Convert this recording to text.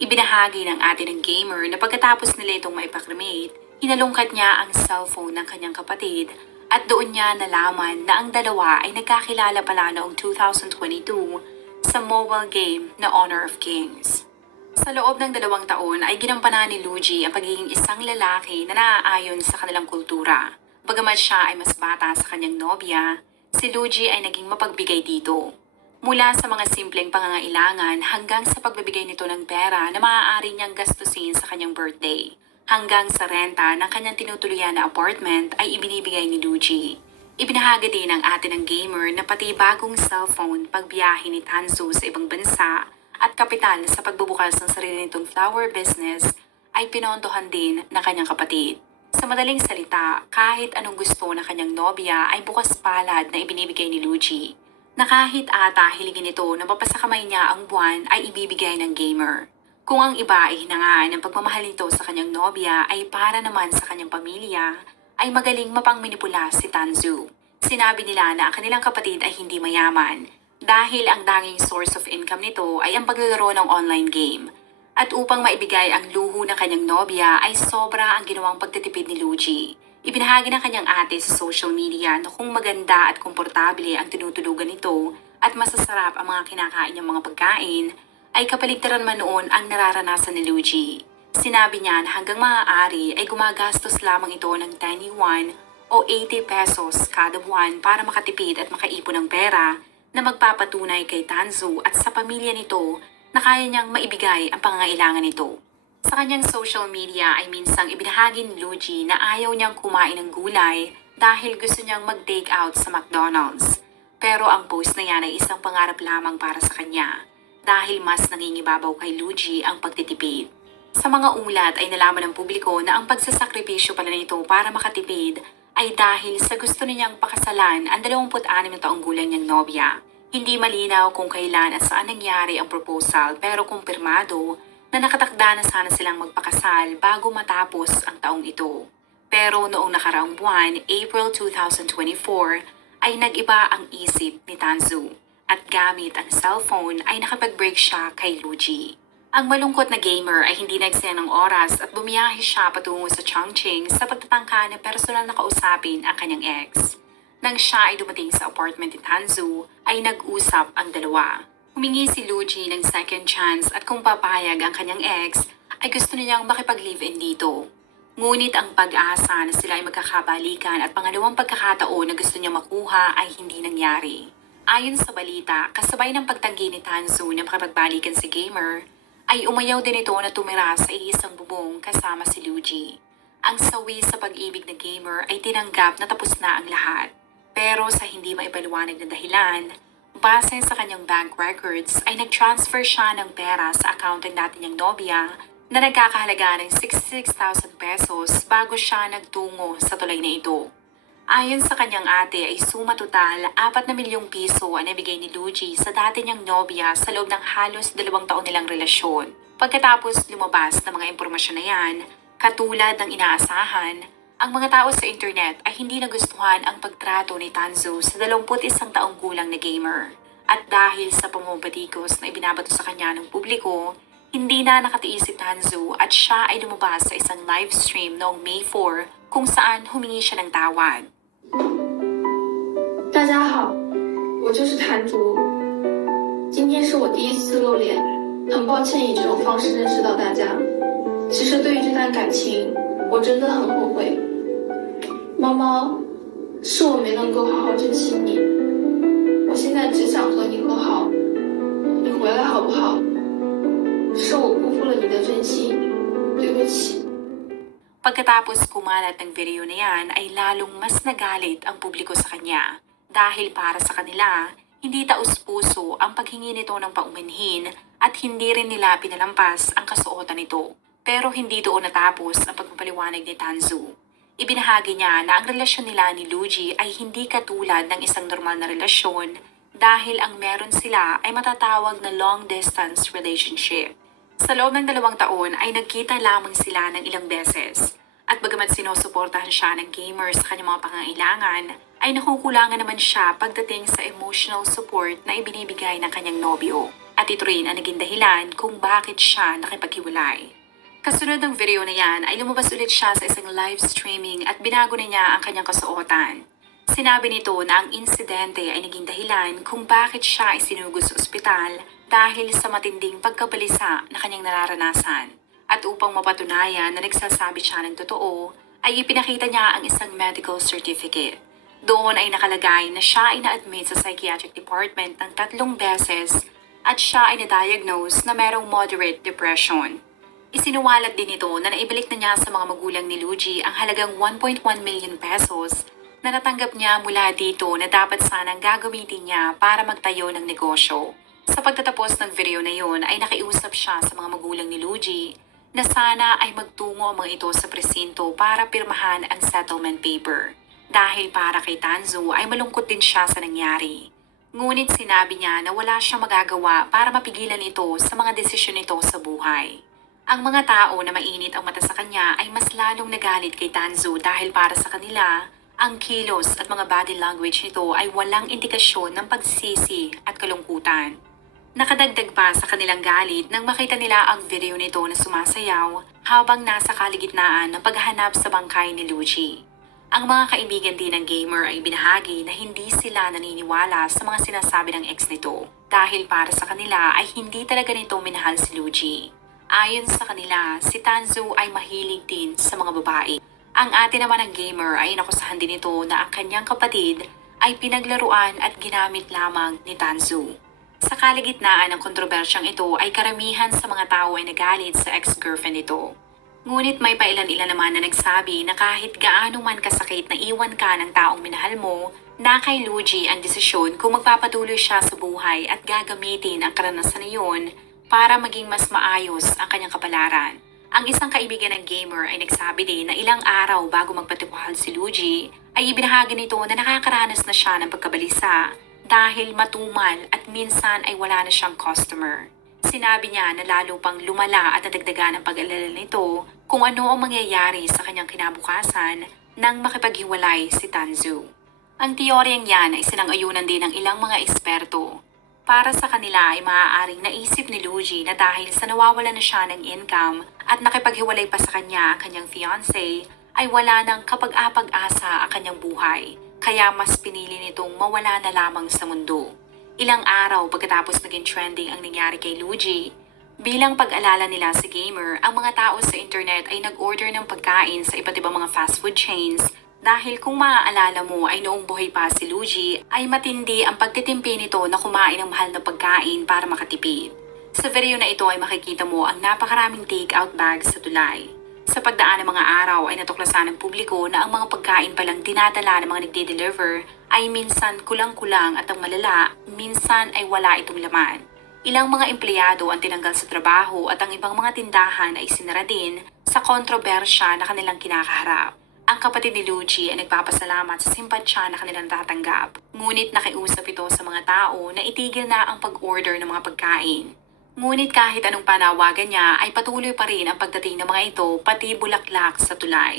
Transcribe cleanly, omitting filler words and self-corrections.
Ibinahagi ng atin ng gamer na pagkatapos nila itong maipakremate, hinalungkat niya ang cellphone ng kanyang kapatid at doon niya nalaman na ang dalawa ay nagkakilala pala noong 2022 sa mobile game na Honor of Kings. Sa loob ng 2 taon ay ginampanan ni Luigi ang pagiging isang lalaki na naaayon sa kanilang kultura. Bagamat siya ay mas bata sa kanyang nobya, si Luigi ay naging mapagbigay dito. Mula sa mga simpleng pangangailangan hanggang sa pagbibigay nito ng pera na maaari niyang gastusin sa kanyang birthday, hanggang sa renta ng kanyang tinutuluyan na apartment ay ibinibigay ni Luigi. Ibinahagi din ng atin ng gamer na pati bagong cellphone pagbiyahe ni Tanzu sa ibang bansa at kapital sa pagbubukas ng sarili nitong flower business ay pinondohan din ng kanyang kapatid. Sa madaling salita, kahit anong gusto ng kanyang nobya ay bukas palad na ibinibigay ni Luigi. Na kahit ata hiligin ito na mapasakamay niya ang buwan ay ibibigay ng gamer. Kung ang iba ay hinangaan ng pagmamahal nito sa kanyang nobya ay para naman sa kanyang pamilya, ay magaling mapangmanipula si Tanzu. Sinabi nila na ang kanilang kapatid ay hindi mayaman dahil ang tanging source of income nito ay ang paglalaro ng online game. At upang maibigay ang luho ng kanyang nobya ay sobra ang ginawang pagtitipid ni Luigi. Ibinahagi ng kanyang ate sa social media na kung maganda at komportable ang tinutulugan nito at masasarap ang mga kinakain niyang mga pagkain, ay kapaligtaran man noon ang nararanasan ni Luigi. Sinabi niya na hanggang maaari ay gumagastos lamang ito ng 10 yuan o 80 pesos kada buwan para makatipid at makaipon ng pera na magpapatunay kay Tanzu at sa pamilya nito na kaya niyang maibigay ang pangangailangan nito. Sa kanyang social media ay minsang ibinahagi ni Luigi na ayaw niyang kumain ng gulay dahil gusto niyang mag-take out sa McDonald's. Pero ang post na yan ay isang pangarap lamang para sa kanya dahil mas nangingibabaw kay Luigi ang pagtitipid. Sa mga ulat ay nalaman ng publiko na ang pagsasakripisyo pala nito para makatipid ay dahil sa gusto niyang pakasalan ang 26 na taong gulang niyang nobya. Hindi malinaw kung kailan at saan nangyari ang proposal pero kumpirmado na nakatakda na sana silang magpakasal bago matapos ang taong ito. Pero noong nakaraang buwan, April 2024, ay nag-iba ang isip ni Tanzu at gamit ang cellphone ay nakapag-break siya kay Luigi. Ang malungkot na gamer ay hindi nagsayang ng oras at bumiyahe siya patungo sa Chongqing sa pagtatangka na personal na kausapin ang kanyang ex. Nang siya ay dumating sa apartment ni Tanzu, ay nag-usap ang dalawa. Humingi si Luigi ng second chance at kung papayag ang kanyang ex, ay gusto niyang makipag-live-in dito. Ngunit ang pag-asa na sila ay magkakabalikan at pangalawang pagkakataon na gusto niya makuha ay hindi nangyari. Ayon sa balita, kasabay ng pagtanggi ni Tanzu na makipagbalikan si gamer, ay umayaw din ito na tumira sa iisang bubong kasama si Luigi. Ang sawi sa pag-ibig na gamer ay tinanggap na tapos na ang lahat. Pero sa hindi maipaliwanag na dahilan, base sa kanyang bank records ay nag-transfer siya ng pera sa account ng dati niyang nobya na nagkakahalaga ng 66,000 pesos bago siya nagtungo sa tulay na ito. Ayon sa kanyang ate ay suma total 4 na milyong piso ang nabigay ni Luigi sa dati niyang nobya sa loob ng halos 2 taon nilang relasyon. Pagkatapos lumabas ng mga impormasyon na yan, katulad ng inaasahan, ang mga tao sa internet ay hindi nagustuhan ang pagtrato ni Tanzu sa 21 taong gulang na gamer. At dahil sa pamumbatikos na ibinabato sa kanya ng publiko, hindi na nakatiis si Tanzu at siya ay lumabas sa isang live stream noong May 4 kung saan humingi siya ng tawad. 大家好，我就是谭竹。今天是我第一次露脸，很抱歉以这种方式认识到大家。其实对于这段感情，我真的很后悔。猫猫，是我没能够好好珍惜你。我现在只想和你和好，你回来好不好？是我辜负了你的真心，对不起。 Pagkatapos kumalat ng video na yan ay lalong mas nagalit ang publiko sa kanya dahil para sa kanila, hindi taus-puso ang paghingi nito ng paumanhin at hindi rin nila pinalampas ang kasuotan nito. Pero hindi doon natapos ang pagpapaliwanag ni Tanzu. Ibinahagi niya na ang relasyon nila ni Luigi ay hindi katulad ng isang normal na relasyon dahil ang meron sila ay matatawag na long-distance relationship. Sa loob ng 2 taon ay nagkita lamang sila ng ilang beses. At bagamat sinusuportahan siya ng gamers sa kanyang mga pangangailangan, ay nakukulangan naman siya pagdating sa emotional support na ibinibigay ng kanyang nobyo. at ito rin ang naging dahilan kung bakit siya nakipaghiwalay. Kasunod ng video na yan ay lumabas ulit siya sa isang live streaming at binago na niya ang kanyang kasuotan. Sinabi nito na ang insidente ay naging dahilan kung bakit siya ay sinugod sa ospital dahil sa matinding pagkabalisa na kanyang nararanasan. At upang mapatunayan na nagsasabi siya ng totoo, ay ipinakita niya ang isang medical certificate. Doon ay nakalagay na siya ay na-admit sa psychiatric department ng 3 beses at siya ay na-diagnose na merong moderate depression. Isinuwalat din ito na naibalik na niya sa mga magulang ni Luigi ang halagang 1.1 million pesos na natanggap niya mula dito na dapat sanang gagamitin niya para magtayo ng negosyo. Sa pagtatapos ng video na yun ay nakiusap siya sa mga magulang ni Luigi na sana ay magtungo ang mga ito sa presinto para pirmahan ang settlement paper. Dahil para kay Tanzu ay malungkot din siya sa nangyari. Ngunit sinabi niya na wala siyang magagawa para mapigilan ito sa mga desisyon nito sa buhay. Ang mga tao na mainit ang mata sa kanya ay mas lalong nagalit kay Tanzu dahil para sa kanila, ang kilos at mga body language nito ay walang indikasyon ng pagsisisi at kalungkutan. Nakadagdag pa sa kanilang galit nang makita nila ang video nito na sumasayaw habang nasa kaligitnaan ng paghahanap sa bangkay ni Luigi. Ang mga kaibigan din ng gamer ay binahagi na hindi sila naniniwala sa mga sinasabi ng ex nito dahil para sa kanila ay hindi talaga nito minahal si Luigi. Ayon sa kanila, si Tanzu ay mahilig din sa mga babae. Ang ate naman ng gamer ay inakusahan din ito na ang kanyang kapatid ay pinaglaruan at ginamit lamang ni Tanzu. Sa kaligitnaan ng kontrobersyang ito ay karamihan sa mga tao ay nagalit sa ex-girlfriend nito. Ngunit may pailan-ilan naman na nagsabi na kahit gaano man kasakit na iwan ka ng taong minahal mo, na kay Luigi ang desisyon kung magpapatuloy siya sa buhay at gagamitin ang karanasan na yun para maging mas maayos ang kanyang kapalaran. Ang isang kaibigan ng gamer ay nagsabi din na ilang araw bago magpatibahal si Luigi ay ibinahagi nito na nakakaranas na siya ng pagkabalisa dahil matumal at minsan ay wala na siyang customer. Sinabi niya na lalo pang lumala at nadagdagan ang pag-alala nito kung ano ang mangyayari sa kanyang kinabukasan nang makipaghiwalay si Tanzu. Ang teoryang yan ay sinang-ayunan din ng ilang mga eksperto. Para sa kanila ay maaaring naisip ni Luigi na dahil sa nawawalan na siya ng income at nakipaghiwalay pa sa kanya ang kanyang fiancé, ay wala nang kapag-apag-asa ang kanyang buhay, kaya mas pinili nitong mawala na lamang sa mundo. Ilang araw pagkatapos naging trending ang nangyari kay Luigi, bilang pag-alala nila sa gamer, ang mga tao sa internet ay nag-order ng pagkain sa iba't ibang mga fast food chains dahil kung maaalala mo ay noong buhay pa si Luigi ay matindi ang pagtitimpi nito na kumain ng mahal na pagkain para makatipid. Sa video na ito ay makikita mo ang napakaraming take-out bags sa tulay. Sa pagdaan ng mga araw ay natuklasan ng publiko na ang mga pagkain palang dinadala ng mga nagde-deliver ay minsan kulang-kulang at ang malala, minsan ay wala itong laman. Ilang mga empleyado ang tinanggal sa trabaho at ang ibang mga tindahan ay sinara din sa kontrobersya na kanilang kinakaharap. Ang kapatid ni Luigi ay nagpapasalamat sa simpatsya na kanilang tatanggap. Ngunit nakiusap ito sa mga tao na itigil na ang pag-order ng mga pagkain. Ngunit kahit anong panawagan niya ay patuloy pa rin ang pagdating ng mga ito pati bulaklak sa tulay.